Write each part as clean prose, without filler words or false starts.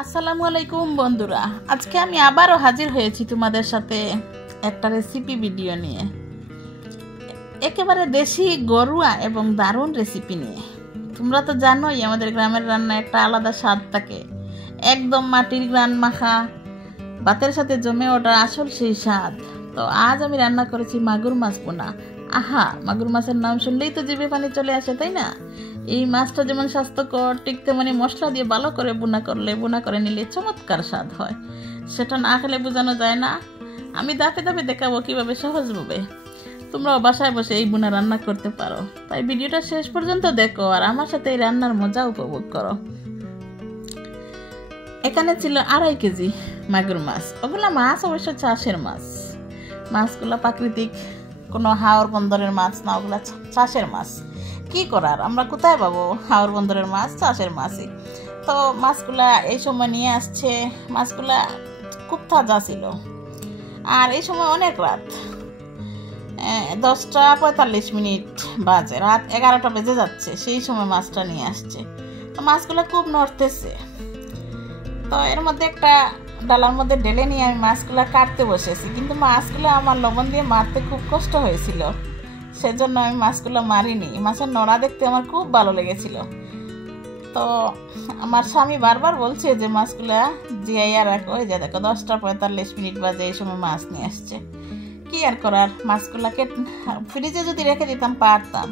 আসসালামু আলাইকুম বন্ধুরা, আজকে আমি আবারও হাজির হয়েছি তোমাদের সাথে একটা রেসিপি ভিডিও নিয়ে। একেবারে দেশি গরুয়া এবং দারুণ রেসিপি নিয়ে। তোমরা তো জানোই আমাদের গ্রামের রান্না একটা আলাদা স্বাদ থাকে, একদম মাটির গ্রান মাখা ভাতের সাথে জমে ওঠা আসল সেই স্বাদ। তো আজ আমি রান্না করেছি মাগুর মাছ বোনা। আহা, মাগুর মাছের নাম শুনলেই তো জিভে পানি চলে আসে, তাই না? এই মাছটা যেমন স্বাস্থ্যকর, ঠিক তেমনি মশলা দিয়ে ভালো করে বোনা করে নিলে চমৎকার স্বাদ হয়। সেটা না খেলে বোঝানো যায় না। আমি ধাপে ধাপে দেখাবো কিভাবে সহজভাবে তোমরাও বাসায় বসে এই বোনা রান্না করতে পারো। তাই ভিডিওটা শেষ পর্যন্ত দেখো আর আমার সাথে এই রান্নার মজা উপভোগ করো। এখানে ছিল 2.5 কেজি মাগুর মাছ। ওগুলা মাছ অবশ্য চাষের মাছ। মাছগুলা প্রাকৃতিক কোনো হাওর বন্দরের মাছ না, ওগুলা চাষের মাছ। কি করার, আমরা কোথায় পাবো হাওর বন্দরের মাছ? চাষের মাছই তো। মাছগুলা এই সময় নিয়ে আসছে, মাছগুলা খুব তাজা ছিল। আর এই সময় অনেক রাত, 10:45 বাজে, রাত 11টা বেজে যাচ্ছে, সেই সময় মাছটা নিয়ে আসছে। তো মাছগুলা খুব নড়তেছে। তো এর মধ্যে একটা ডালার মধ্যে ঢেলে নিয়ে আমি মাছগুলা কাটতে বসেছি, কিন্তু মাছগুলো আমার লবণ দিয়ে মারতে খুব কষ্ট হয়েছিল, সেজন্য আমি মাছগুলো মারিনি। মাছের নড়া দেখতে আমার খুব ভালো লেগেছিল। তো আমার স্বামী বারবার বলছে যে মাছগুলা জিয়াইয়া রাখো। ওই যে দেখো 10:45 বাজে, এই সময় মাছ নিয়ে আসছে। কি আর করার, মাছগুলাকে ফ্রিজে যদি রেখে দিতাম পারতাম,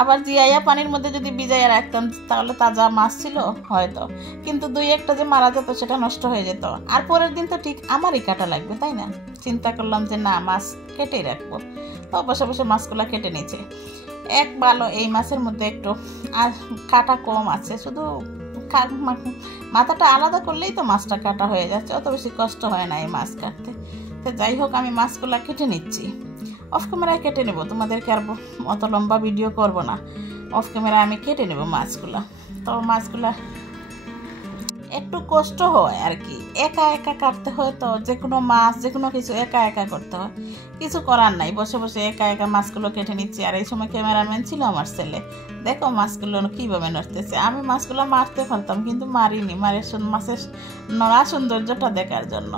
আবার জিয়াইয়া পানির মধ্যে যদি ভিজাইয়া রাখতাম তাহলে তাজা মাছ ছিল হয়তো, কিন্তু 2-1টা যে মারা যেত সেটা নষ্ট হয়ে যেত। আর পরের দিন তো ঠিক আমারই কাটা লাগবে, তাই না? চিন্তা করলাম যে না, মাছ কেটেই রাখবো। তো বসে বসে মাছগুলা কেটে নিচ্ছে। এক ভালো, এই মাছের মধ্যে একটু আর কাটা কম আছে, শুধু মাথাটা আলাদা করলেই তো মাছটা কাটা হয়ে যাচ্ছে, অত বেশি কষ্ট হয় না এই মাছ কাটতে। তো যাই হোক, আমি মাছগুলা কেটে নিচ্ছি। অফ ক্যামেরায় কেটে নেব, তোমাদেরকে আর অত লম্বা ভিডিও করব না। অফ ক্যামেরায় আমি কেটে নেব মাছগুলা। তো মাছগুলা একটু কষ্ট হয় আর কি, একা একা কাটতে হয়। তো যে কোনো মাছ, যে কোনো কিছু একা একা করতে হয়, কিছু করার নাই। বসে বসে একা একা মাছগুলো কেটে নিচ্ছি। আর এই সময় ক্যামেরাম্যান ছিল আমার ছেলে। দেখো মাছগুলো কীভাবে নড়তেছে। আমি মাছগুলো মারতে পারতাম, কিন্তু মারিনি। মাছের নড়া সৌন্দর্যটা দেখার জন্য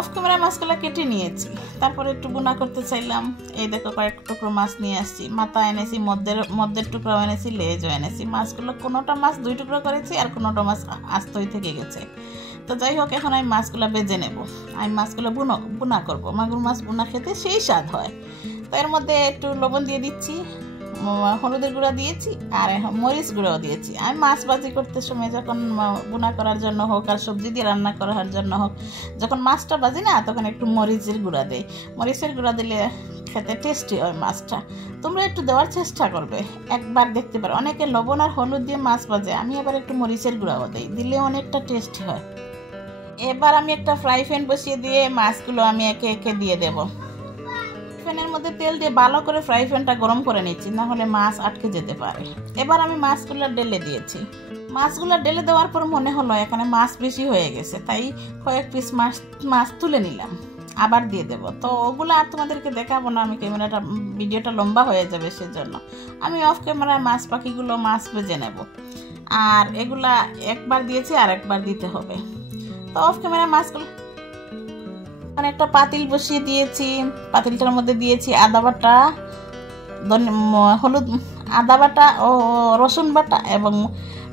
অফ ক্যামেরা মাছগুলো কেটে নিয়েছি। তারপরে একটু বোনা করতে চাইলাম। এই দেখো কয়েক টুকরো মাছ নিয়ে আসছি, মাথা এনেছি, মধ্যের টুকরাও এনেছি, লেজও এনেছি। মাছগুলো কোনোটা মাছ 2 টুকরো করেছি, আর কোনোটা মাছ আস্তই থেকে গেছে। তো যাই হোক, এখন আমি মাছগুলো বেজে নেব। আমি মাছগুলো বোনা করব। মাগুর মাছ বোনা খেতে সেই স্বাদ হয়। তো এর মধ্যে একটু লবণ দিয়ে দিচ্ছি, হলুদের গুঁড়া দিয়েছি, আর মরিচ গুঁড়াও দিয়েছি। আমি মাছ ভাজি করতে সময়, যখন বোনা করার জন্য হোক আর সবজি দিয়ে রান্না করার জন্য হোক, যখন মাছটা ভাজি না, তখন একটু মরিচের গুঁড়া দেই। মরিচের গুঁড়া দিলে খেতে টেস্টি হয় মাছটা। তোমরা একটু দেওয়ার চেষ্টা করবে, একবার দেখতে পারো। অনেকে লবণ আর হলুদ দিয়ে মাছ ভাজে, আমি আবার একটু মরিচের গুঁড়াও দিই, দিলে অনেকটা টেস্টি হয়। এবার আমি একটা ফ্রাই প্যান বসিয়ে দিয়ে মাছগুলো আমি একে একে দিয়ে দেবো। প্যানের মধ্যে তেল দিয়ে ভালো করে ফ্রাই প্যানটা গরম করে নিচ্ছি, না হলে মাছ আটকে যেতে পারে। এবার আমি মাছগুলো ঢেলে দিয়েছি। মাছগুলো ঢেলে দেওয়ার পর মনে হলো এখানে মাছ বেশি হয়ে গেছে, তাই কয়েক পিস মাছ তুলে নিলাম, আবার দিয়ে দেব। তো ওগুলো আর তোমাদেরকে দেখাবো না, আমি ভিডিওটা লম্বা হয়ে যাবে, সেজন্য আমি অফ ক্যামেরায় বাকিগুলো মাছ ভেজে নেব। আর এগুলা একবার দিয়েছি, আর একবার দিতে হবে। তো অফ ক্যামেরায় মাছগুলো একটা পাতিল বসিয়ে দিয়েছি। পাতিলটার মধ্যে দিয়েছি আদা বাটা, আদা বাটা ও রসুন বাটা এবং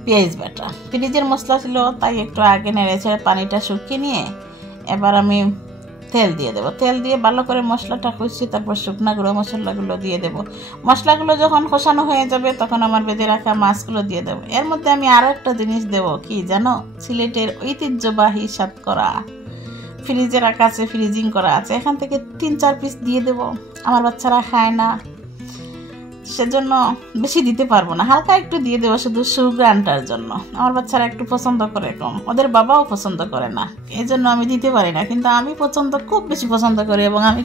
পেঁয়াজ বাটা। ফ্রিজের মশলা ছিল, তাই একটু আগে নেড়েছে পানিটা শুকিয়ে নিয়ে এবার আমি তেল দিয়ে দেবো। তেল দিয়ে ভালো করে মশলাটা কষিয়ে তারপর শুকনো গুঁড়ো মশলাগুলো দিয়ে দেবো। মশলাগুলো যখন কষানো হয়ে যাবে, তখন আমার বেজে রাখা মাছগুলো দিয়ে দেবো। এর মধ্যে আমি আরও একটা জিনিস দেবো, কি জানো? সিলেটের ঐতিহ্যবাহী শতকরা ফ্রিজে রাখা আছে, ফ্রিজিং করা আছে, এখান থেকে 3-4 পিস দিয়ে দেব। আমার বাচ্চারা খায় না, সেজন্য বেশি দিতে পারবো না, হালকা একটু দিয়ে দেবো, শুধু সুগ্রানটার জন্য। আমার বাচ্চারা একটু পছন্দ করে কম, ওদের বাবাও পছন্দ করে না, এই জন্য আমি দিতে পারি না। কিন্তু আমি খুব বেশি পছন্দ করি এবং আমি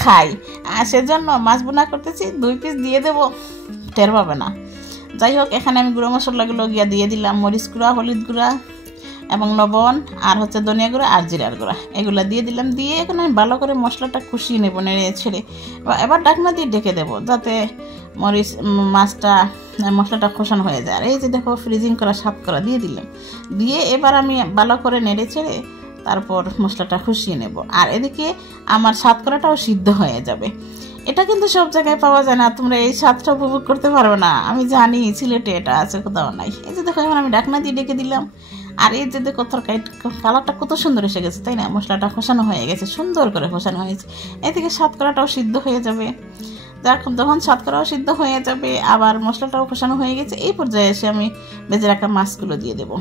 খাই, আর সেজন্য মাছ বোনা করতেছি, 2 পিস দিয়ে দেবো, টের পাবে না। যাই হোক, এখানে আমি গুঁড়ো মশলাগুলো দিয়ে দিলাম, মরিচ গুঁড়া, হলুদ গুঁড়া, এবং লবণ আর হচ্ছে ধনিয়া গুঁড়া আর জিরার গুঁড়া এগুলো দিয়ে দিলাম। দিয়ে এখন আমি ভালো করে মশলাটা কষিয়ে নেবো নেড়ে ছেড়ে। এবার ঢাকনা দিয়ে ঢেকে দেবো যাতে মশলাটা কষানো হয়ে যায়। আর এই যে দেখো ফ্রিজিং করা সাতকরা দিয়ে দিলাম। দিয়ে এবার আমি ভালো করে নেড়ে ছেড়ে তারপর মশলাটা কষিয়ে নেব। আর এদিকে আমার সাতকরাটাও সিদ্ধ হয়ে যাবে। এটা কিন্তু সব জায়গায় পাওয়া যায় না, তোমরা এই স্বাদটা উপভোগ করতে পারবে না, আমি জানি সিলেটে এটা আছে, কোথাও নাই। এই যে দেখো এখন আমি ঢাকনা দিয়ে ডেকে দিলাম। আর এই যে দেখো তরকারি কালারটা কত সুন্দর এসে গেছে, তাই না? মশলাটা কষানো হয়ে গেছে, সুন্দর করে কষানো হয়েছে। এদিকে সাতকরাটাও সিদ্ধ হয়ে যাবে। যখন সাতকরাও সিদ্ধ হয়ে যাবে আবার মশলাটাও কষানো হয়ে গেছে, এই পর্যায়ে এসে আমি ভেজে রাখা মাছগুলো দিয়ে দেবো।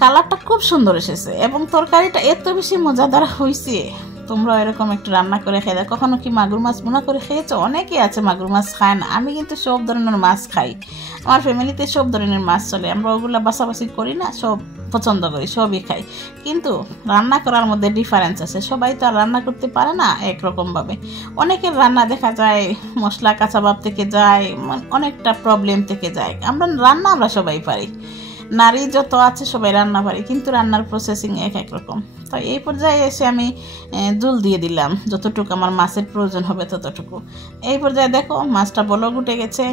কালারটা খুব সুন্দর এসেছে এবং তরকারিটা এত বেশি মজাদার হয়েছে। তোমরা এরকম একটু রান্না করে খেয়ে দাও। কখনো কি মাগুর মাছ বোনা করে খেয়েছো? অনেকেই আছে মাগুর মাছ খায় না, আমি কিন্তু সব ধরনের মাছ খাই। আমার ফ্যামিলিতে সব ধরনের মাছ চলে, আমরা ওগুলো বাছাবাছি করি না, সব পছন্দ করি, সবই খাই। কিন্তু রান্না করার মধ্যে ডিফারেন্স আছে, সবাই তো আর রান্না করতে পারে না একরকমভাবে। অনেকের রান্না দেখা যায় মশলা কাঁচা ভাব থেকে যায়, অনেকটা প্রবলেম থেকে যায়। আমরা সবাই পারি, নারী যত আছে সবাই রান্না পারি, কিন্তু রান্নার প্রসেসিং এক রকম। তো এই পর্যায়ে এসে আমি জল দিয়ে দিলাম, যতটুকু আমার মাছের প্রয়োজন হবে ততটুকু। এই পর্যায়ে দেখো মাছটা বলক উঠে গেছে।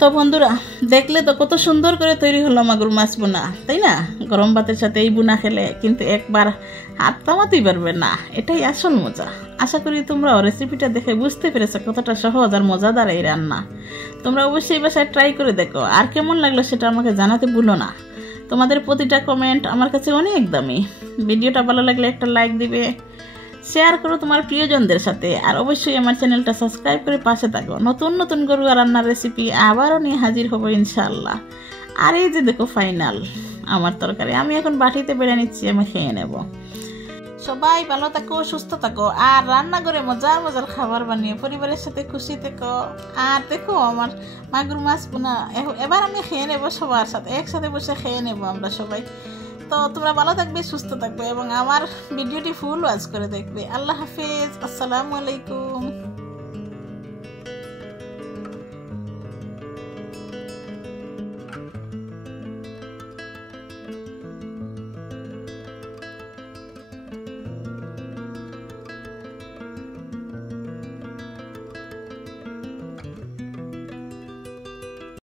তো বন্ধুরা দেখলে তো কত সুন্দর করে তৈরি হলো মাগুর মাছ বোনা, তাই না? গরম ভাতের সাথে এই বোনা খেলে কিন্তু একবার হাত থামাতেই পারবে না, এটাই আসল মজা। আশা করি তোমরা রেসিপিটা দেখে বুঝতে পেরেছো কতটা সহজ আর মজাদার এই রান্না। তোমরা অবশ্যই বাসায় ট্রাই করে দেখো, আর কেমন লাগলো সেটা আমাকে জানাতে ভুলো না। তোমাদের প্রতিটা কমেন্ট আমার কাছে অনেক দামি। ভিডিওটা ভালো লাগলে একটা লাইক দিবে, শেয়ার করো তোমার প্রিয়জনদের সাথে, আর অবশ্যই আমার চ্যানেলটা সাবস্ক্রাইব করে পাশে থাকো। নতুন নতুন গরুয়া রান্নার রেসিপি আবারও নিয়ে হাজির হবো ইনশাআল্লাহ। আর এই যে দেখো ফাইনাল আমার তরকারি, আমি এখন বাটিতে বেড়ে নিচ্ছি, আমি খেয়ে নেব। সবাই ভালো থাকো, সুস্থ থাকো, আর রান্না করে মজার মজার খাবার বানিয়ে পরিবারের সাথে খুশি থেকো। আর দেখো আমার মাগুর মাছ বোনা এবার আমি খেয়ে নেবো সবার সাথে, একসাথে বসে খেয়ে নেবো আমরা সবাই। তো তোমরা ভালো থাকবে, সুস্থ থাকবে এবং আমার ভিডিওটি ফুল ওয়াচ করে দেখবে। আল্লাহ হাফিজ, আসসালামু আলাইকুম।